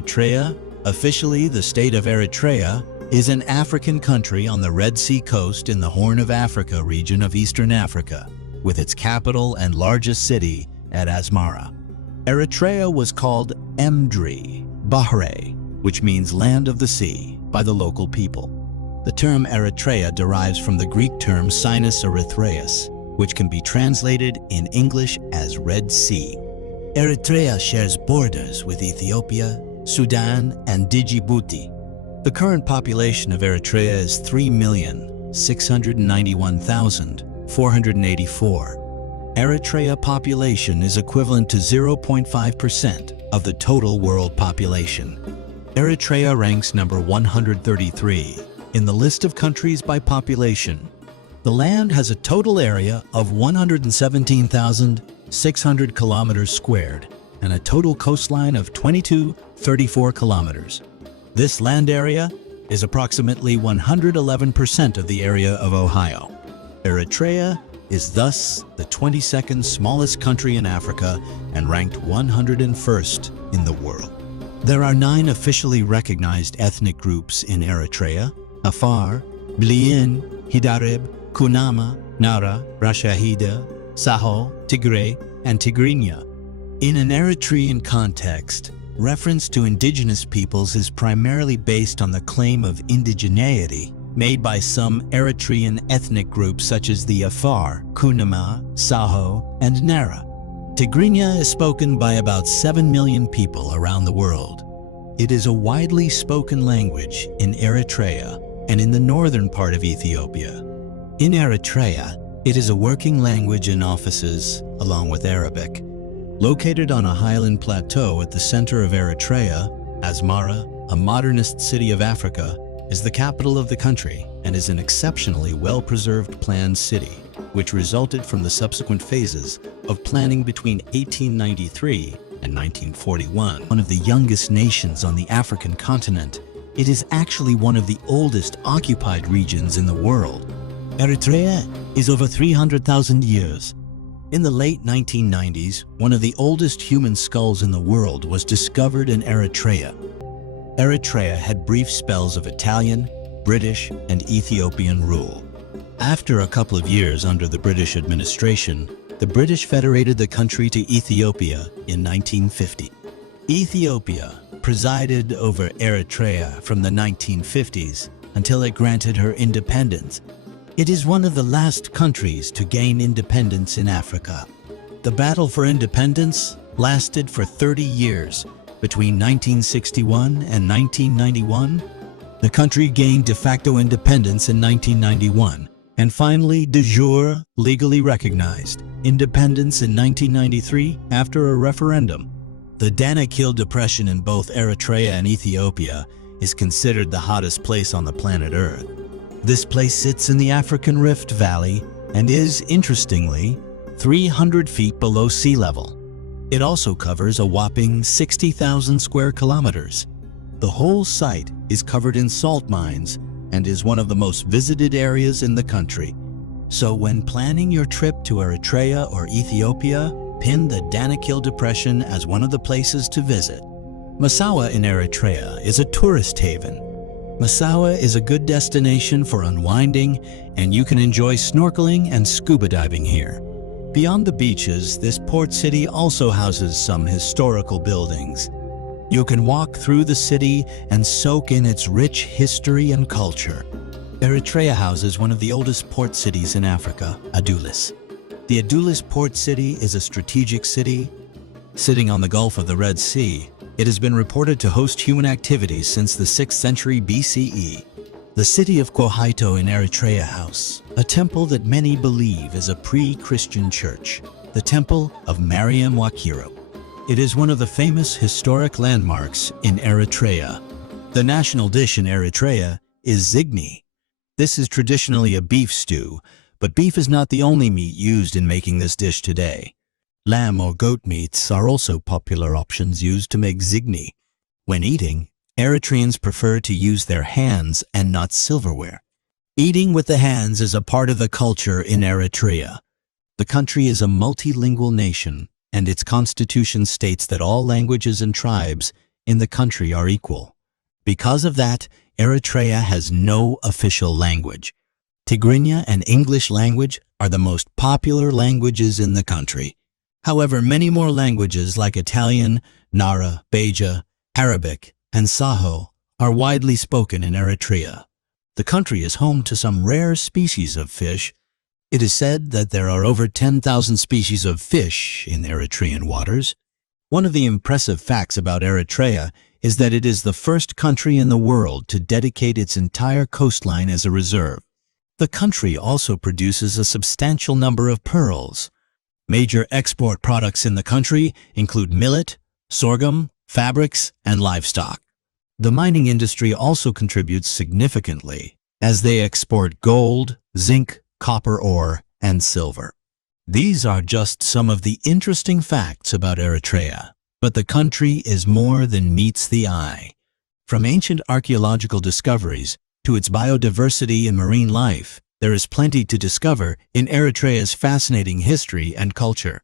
Eritrea, officially the state of Eritrea, is an African country on the Red Sea coast in the Horn of Africa region of Eastern Africa, with its capital and largest city at Asmara. Eritrea was called Emdri Bahre, which means land of the sea, by the local people. The term Eritrea derives from the Greek term Sinus Erythraeus, which can be translated in English as Red Sea. Eritrea shares borders with Ethiopia, Sudan, and Djibouti. The current population of Eritrea is 3,691,484. Eritrea population is equivalent to 0.5% of the total world population. Eritrea ranks number 133 in the list of countries by population. The land has a total area of 117,600 kilometers squared and a total coastline of 2234 kilometers. This land area is approximately 111% of the area of Ohio. Eritrea is thus the 22nd smallest country in Africa and ranked 101st in the world. There are 9 officially recognized ethnic groups in Eritrea: Afar, Blin, Hidareb, Kunama, Nara, Rashahida, Saho, Tigray, and Tigrinya. In an Eritrean context, reference to indigenous peoples is primarily based on the claim of indigeneity made by some Eritrean ethnic groups such as the Afar, Kunama, Saho, and Nara. Tigrinya is spoken by about 7 million people around the world. It is a widely spoken language in Eritrea and in the northern part of Ethiopia. In Eritrea, it is a working language in offices, along with Arabic. Located on a highland plateau at the center of Eritrea, Asmara, a modernist city of Africa, is the capital of the country and is an exceptionally well-preserved planned city, which resulted from the subsequent phases of planning between 1893 and 1941. One of the youngest nations on the African continent, it is actually one of the oldest occupied regions in the world. Eritrea is over 300,000 years. In the late 1990s, one of the oldest human skulls in the world was discovered in Eritrea. Eritrea had brief spells of Italian, British, and Ethiopian rule. After a couple of years under the British administration, the British federated the country to Ethiopia in 1950. Ethiopia presided over Eritrea from the 1950s until it granted her independence. It is one of the last countries to gain independence in Africa. The battle for independence lasted for 30 years. Between 1961 and 1991, the country gained de facto independence in 1991, and finally de jure legally recognized independence in 1993 after a referendum. The Danakil Depression in both Eritrea and Ethiopia is considered the hottest place on the planet Earth. This place sits in the African Rift Valley and is, interestingly, 300 feet below sea level. It also covers a whopping 60,000 square kilometers. The whole site is covered in salt mines and is one of the most visited areas in the country. So when planning your trip to Eritrea or Ethiopia, pin the Danakil Depression as one of the places to visit. Massawa in Eritrea is a tourist haven. Massawa is a good destination for unwinding, and you can enjoy snorkeling and scuba diving here. Beyond the beaches, this port city also houses some historical buildings. You can walk through the city and soak in its rich history and culture. Eritrea houses one of the oldest port cities in Africa, Adulis. The Adulis port city is a strategic city. Sitting on the Gulf of the Red Sea, it has been reported to host human activities since the 6th century BCE. The city of Kohaito in Eritrea house a temple that many believe is a pre-Christian church, the Temple of Mariam Wakiro. It is one of the famous historic landmarks in Eritrea. The national dish in Eritrea is zigni. This is traditionally a beef stew, but beef is not the only meat used in making this dish today. Lamb or goat meats are also popular options used to make zigni. When eating, Eritreans prefer to use their hands and not silverware. Eating with the hands is a part of the culture in Eritrea. The country is a multilingual nation, and its constitution states that all languages and tribes in the country are equal. Because of that, Eritrea has no official language. Tigrinya and English language are the most popular languages in the country. However, many more languages like Italian, Nara, Beja, Arabic, and Saho are widely spoken in Eritrea. The country is home to some rare species of fish. It is said that there are over 10,000 species of fish in Eritrean waters. One of the impressive facts about Eritrea is that it is the first country in the world to dedicate its entire coastline as a reserve. The country also produces a substantial number of pearls. Major export products in the country include millet, sorghum, fabrics, and livestock. The mining industry also contributes significantly, as they export gold, zinc, copper ore, and silver. These are just some of the interesting facts about Eritrea, but the country is more than meets the eye. From ancient archaeological discoveries to its biodiversity and marine life, there is plenty to discover in Eritrea's fascinating history and culture.